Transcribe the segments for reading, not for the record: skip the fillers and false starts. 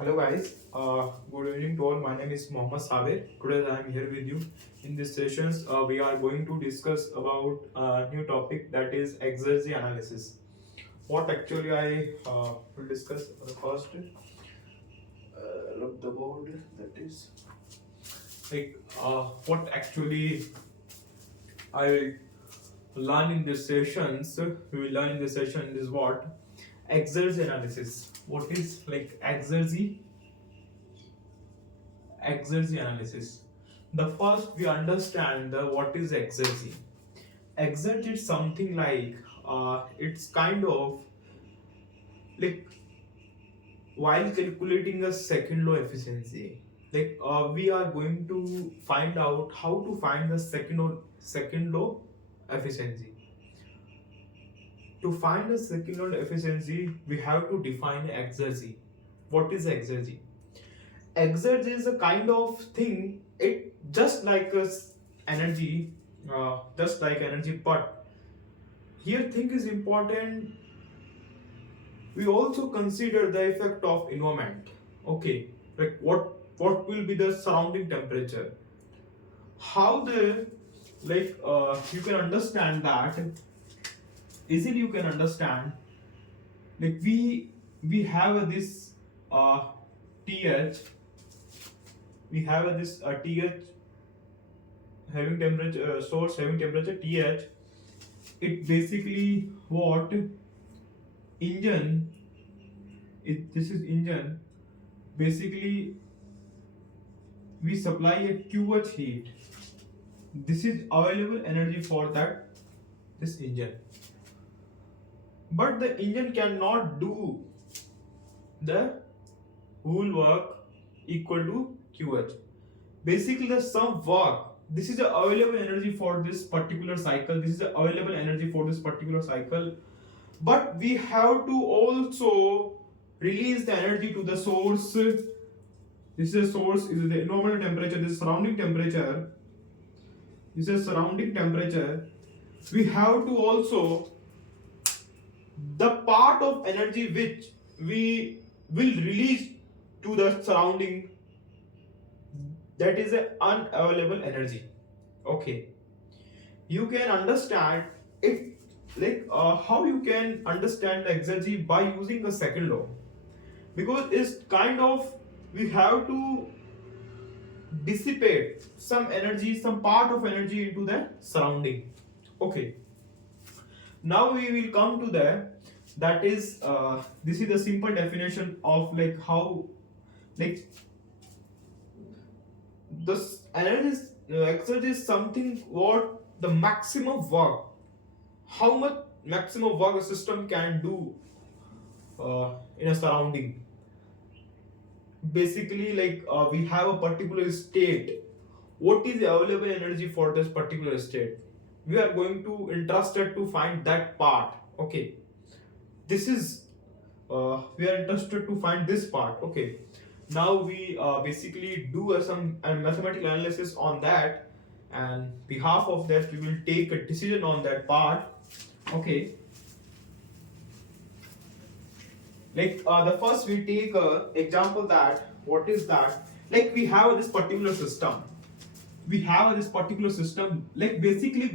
Hello guys, good evening to all. My name is Mohammad Sabir. Today I am here with you. In this sessions, we are going to discuss about a new topic, that is exergy analysis. What actually I will discuss first. Look the board. That is like what actually I will learn in this sessions. We will learn in this session is what exergy analysis. What is like exergy analysis? The first we understand the what is exergy. Exergy is something like it's kind of like while calculating a second law efficiency. Like we are going to find out how to find the second law efficiency. To find the second law efficiency, we have to define exergy. What is exergy? Exergy is a kind of thing. It just like energy, just like energy. But here, thing is important. We also consider the effect of environment. Okay, like what will be the surrounding temperature? How the you can understand that easily. You can understand like we have this TH. We have this TH having temperature source having temperature TH. It basically what engine. This is engine. Basically, we supply a QH heat. This is available energy for this engine. But the engine cannot do the whole work equal to QH. Basically, the sum work. This is the available energy for this particular cycle. This is the available energy for this particular cycle. But we have to also release the energy to the source. This is the source, is the normal temperature, this surrounding temperature. This is surrounding temperature. We have to also the part of energy which we will release to the surrounding, that is an unavailable energy. Okay, you can understand it like how you can understand the exergy by using the second law, because it's kind of we have to dissipate some energy, some part of energy into the surrounding. Okay, now we will come to that is this is the simple definition of like how like this energy exergy is something what the maximum work, how much maximum work a system can do in a surrounding. Basically like we have a particular state. What is the available energy for this particular state? We are going to interested to find that part. Okay, this is we are interested to find this part. Okay, now we basically do some mathematical analysis on that, and behalf of that we will take a decision on that part. Okay, like the first we take a example that what is that, like we have this particular system. We have this particular system, like basically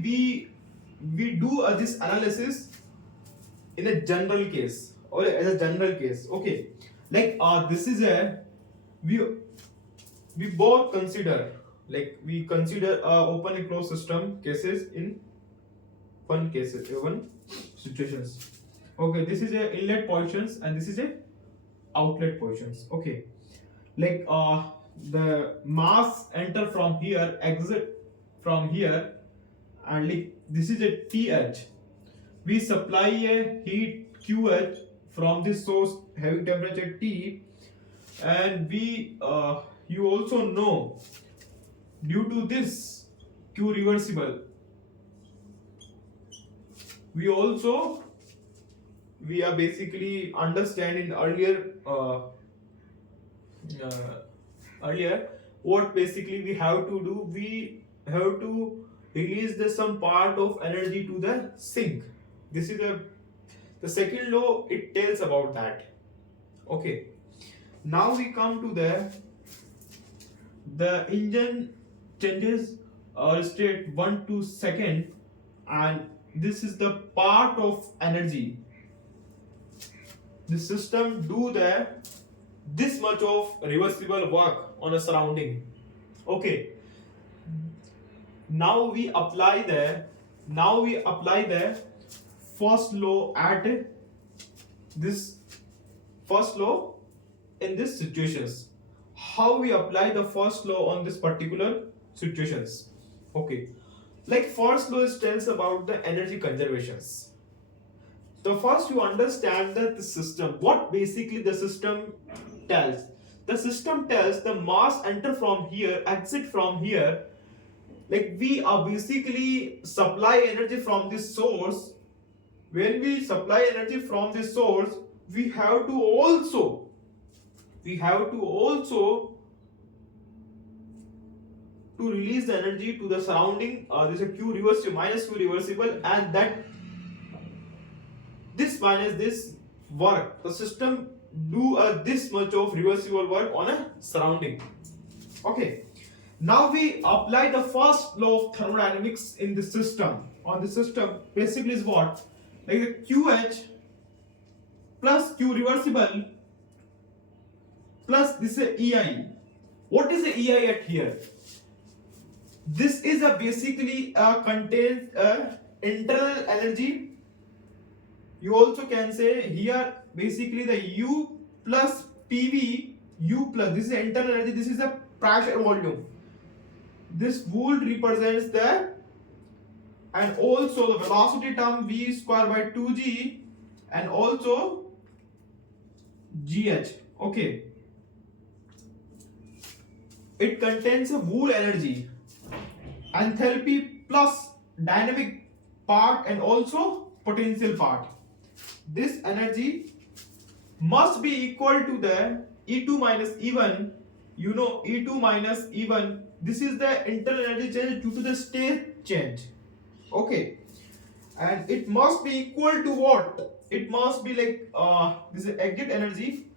we do this analysis in a general case or as a general case. Okay, like this is a we we both consider, like we consider open and closed system cases in one cases, one situations. Okay, this is a inlet positions and this is a outlet positions. Okay, like the mass enter from here, exit from here, and like this is a TH. We supply a heat QH from this source having temperature T, and we you also know due to this Q reversible, we also we are basically understanding earlier what basically we have to do. We have to release the some part of energy to the sink. This is the second law, it tells about that. Okay, Now we come to the engine changes state 1 to second, and this is the part of energy. The system do this much of reversible work on a surrounding. Okay, now we apply the first law at this first law in this situations. How we apply the first law on this particular situations? Okay, like first law is tells about the energy conservations. The first you understand that the system, what basically the system tells. The system tells the mass enter from here, exit from here. Like we are basically supply energy from this source. When we supply energy from this source, we have to also to release the energy to the surrounding. There's a Q reversible minus Q reversible, and that this minus this work, the system do this much of reversible work on a surrounding. Okay, now we apply the first law of thermodynamics in the system. On the system basically is what, like a QH plus Q reversible plus this is EI. What is the EI at here? This is a basically contains internal energy. You also can say here basically the U plus PV, U plus this is the internal energy, this is the pressure volume. This would represents the, and also the velocity term V square by 2G, and also GH. Okay, it contains a Wool energy, enthalpy plus dynamic part, and also potential part. This energy must be equal to the E2 minus E1. You know E2 minus E1, this is the internal energy change due to the state change. Okay, and it must be equal to what? It must be like this is exit energy,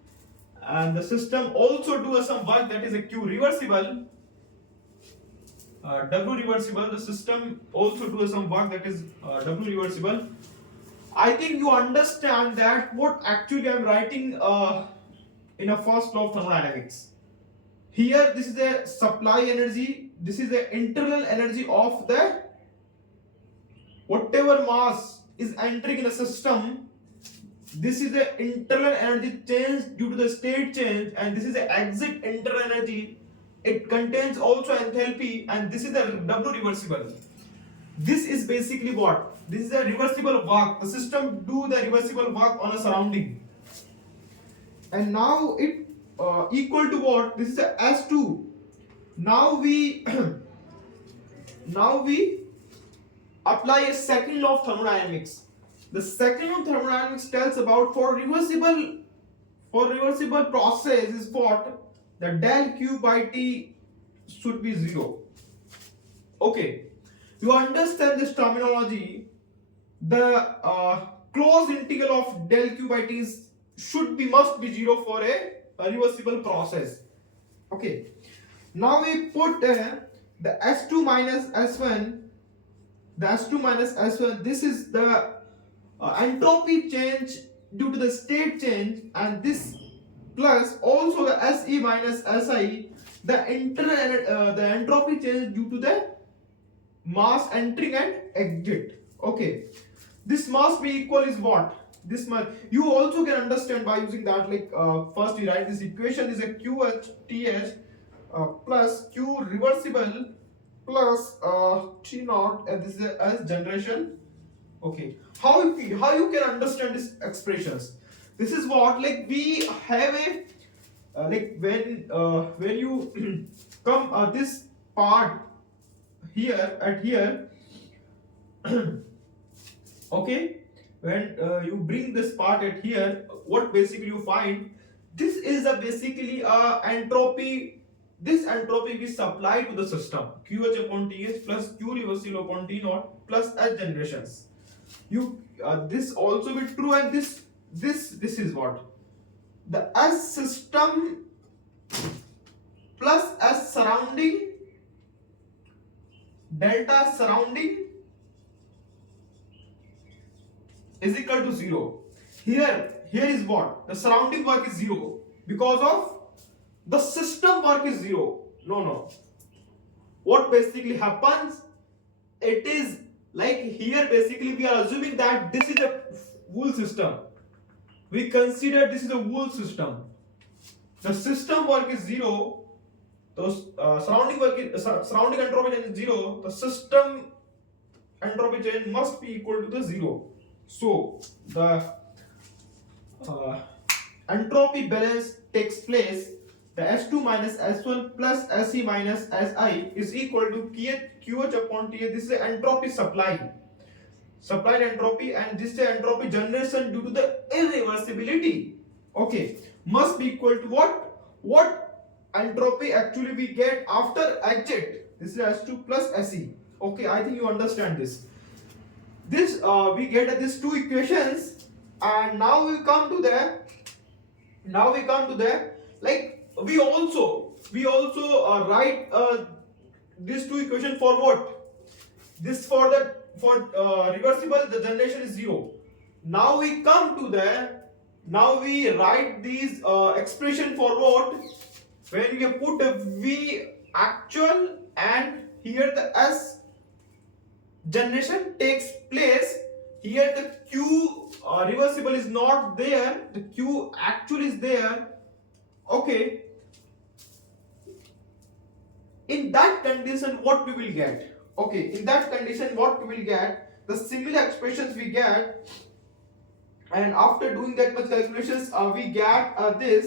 and the system also do some work, that is a Q reversible, W reversible. The system also do some work, that is W reversible. I think you understand that what actually I am writing in a first law of thermodynamics. Here this is the supply energy, this is the internal energy of the whatever mass is entering in a system. This is the internal energy change due to the state change, and this is the exit internal energy. It contains also enthalpy, and this is the W reversible. This is basically what? This is a reversible work. The system do the reversible work on a surrounding. And now it equal to what? This is a S2. Now we now we apply a second law of thermodynamics. The second law of thermodynamics tells about for reversible process is what? The del Q by T should be 0. Okay, you understand this terminology. The closed integral of del Q by T must be 0 for a reversible process. Okay, now we put the S2 minus S1. The S2 minus S1, this is the entropy change due to the state change, and this plus also the SE minus SI, the entropy change due to the mass entering and exit. Okay, this must be equal is what? This must, you also can understand by using that, like first you write this equation is a QHTH plus Q reversible plus T naught, and this is as generation. Okay, how you can understand these expressions? This is what, like we have a like when you come this part here at here. Okay, when you bring this part at here, what basically you find, this is a basically entropy. This entropy is supplied to the system, QH upon TH plus Q reversible upon T naught plus H generations. You this also be true, and this is what? the S system plus S surrounding delta surrounding is equal to 0. Here is what? The surrounding work is 0 because of the system work is 0. No. What basically happens? It is like here basically we are assuming that this is a wool system. We consider this is a wool system. The system work is 0. The surrounding entropy change is 0. The system entropy change must be equal to the 0. So the entropy balance takes place. The S2 minus S1 plus Se minus Si is equal to QH upon TA. This is the entropy supplied entropy, and this is the entropy generation due to the irreversibility. Okay, must be equal to what entropy actually we get after exit. This is S2 plus Se. Okay, I think you understand this. This we get these two equations, and now we come to the like we also write these two equations for what? This for reversible, the generation is 0. Now we write these expression for what? When we put a V actual and here the S generation takes place. Here the Q reversible is not there, the Q actual is there. Okay, in that condition what we will get? Okay, in that condition what we will get? The similar expressions we get, and after doing that much calculations we get this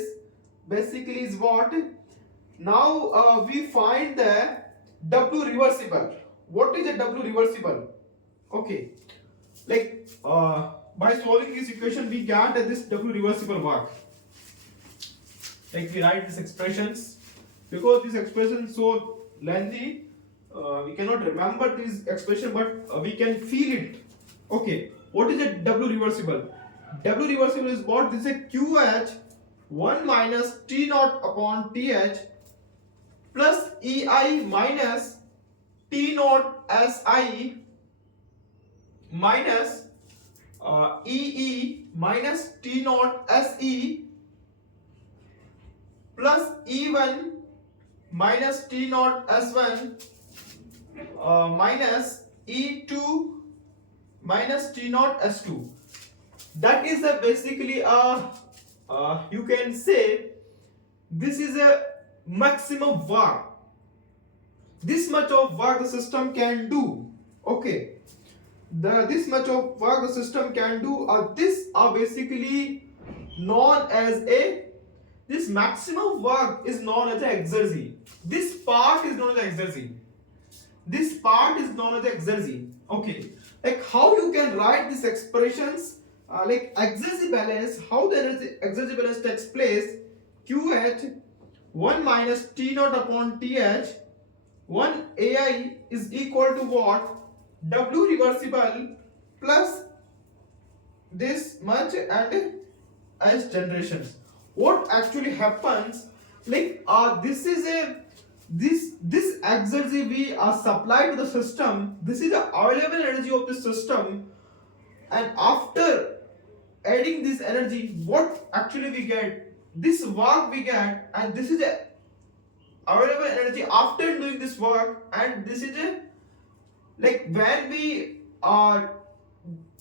basically is what? Now we find the W reversible. What is a W reversible? Okay, like by solving this equation we get this W reversible work. Like we write these expressions, because this expression is so lengthy we cannot remember this expression, but we can feel it. Okay, what is a W reversible? W reversible is what? This is a QH 1 minus T naught upon TH plus EI minus T naught SI minus EE minus T naught SE plus E1 minus T naught S1 minus E2 minus T naught S2. That is a basically you can say this is a maximum work. This much of work the system can do. Okay, this much of work the system can do. This are basically known as a this maximum work is known as the exergy. This part is known as exergy. This part is known as the exergy. Okay, like how you can write these expressions like exergy balance, how the exergy balance takes place. QH 1 minus T naught upon TH 1 AI is equal to what? W reversible plus this much and S generations. What actually happens? Like this is a this exergy we are supplied to the system. This is the available energy of the system, and after adding this energy, what actually we get? This work we get, and this is a available energy after doing this work, and this is a like when we are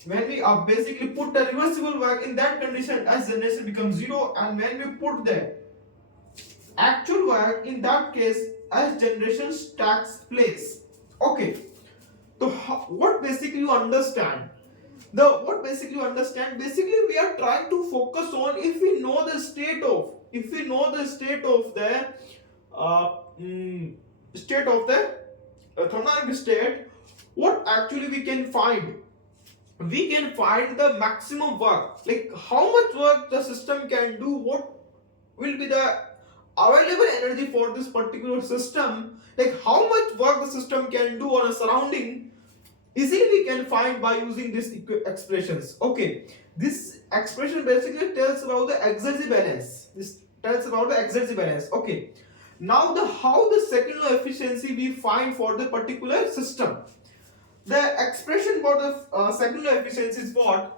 basically put the reversible work in that condition, as generation becomes 0, and when we put the actual work in that case, as generation takes place. Okay, so what basically you understand? Basically we are trying to focus on if we know the state of the thermodynamic state, what actually we can find? We can find the maximum work, like how much work the system can do, what will be the available energy for this particular system, like how much work the system can do on a surrounding, easily we can find by using these expressions. Okay, this expression basically tells about the Exergy balance. This tells about the Exergy balance. Okay, now the how the second law efficiency we find for the particular system. The expression for the second law efficiency is what?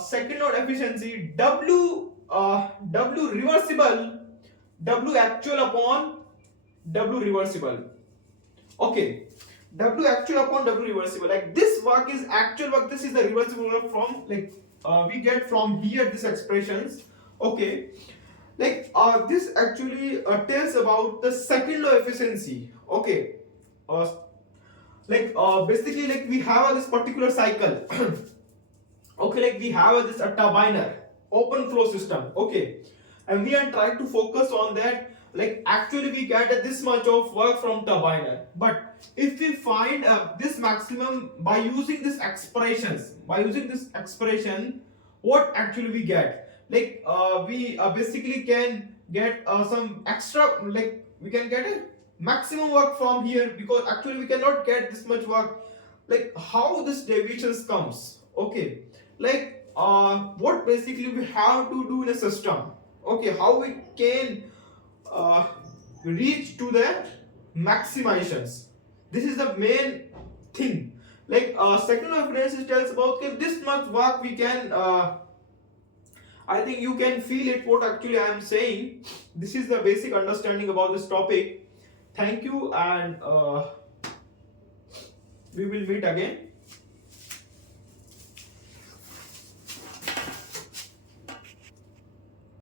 Second law efficiency W reversible, W actual upon W reversible. Okay, W actual upon W reversible. Like this work is actual work. This is the reversible work from like we get from here these expressions. Okay, like this actually tells about the second law efficiency. Okay, uh, basically like we have this particular cycle. Okay, like we have this a turbiner open flow system. Okay, and we are trying to focus on that. Like actually we get this much of work from turbiner, but if we find this maximum by using this expressions, by using this expression, what actually we get? Like we basically can get some extra, like we can get a maximum work from here, because actually we cannot get this much work. Like how this deviations comes? Okay, like what basically we have to do in a system. Okay, how we can uh, reach to the maximizations. This is the main thing. Like second law of evidence tells about okay, this much work we can I think you can feel it what actually I am saying. This is the basic understanding about this topic. Thank you, and we will meet again.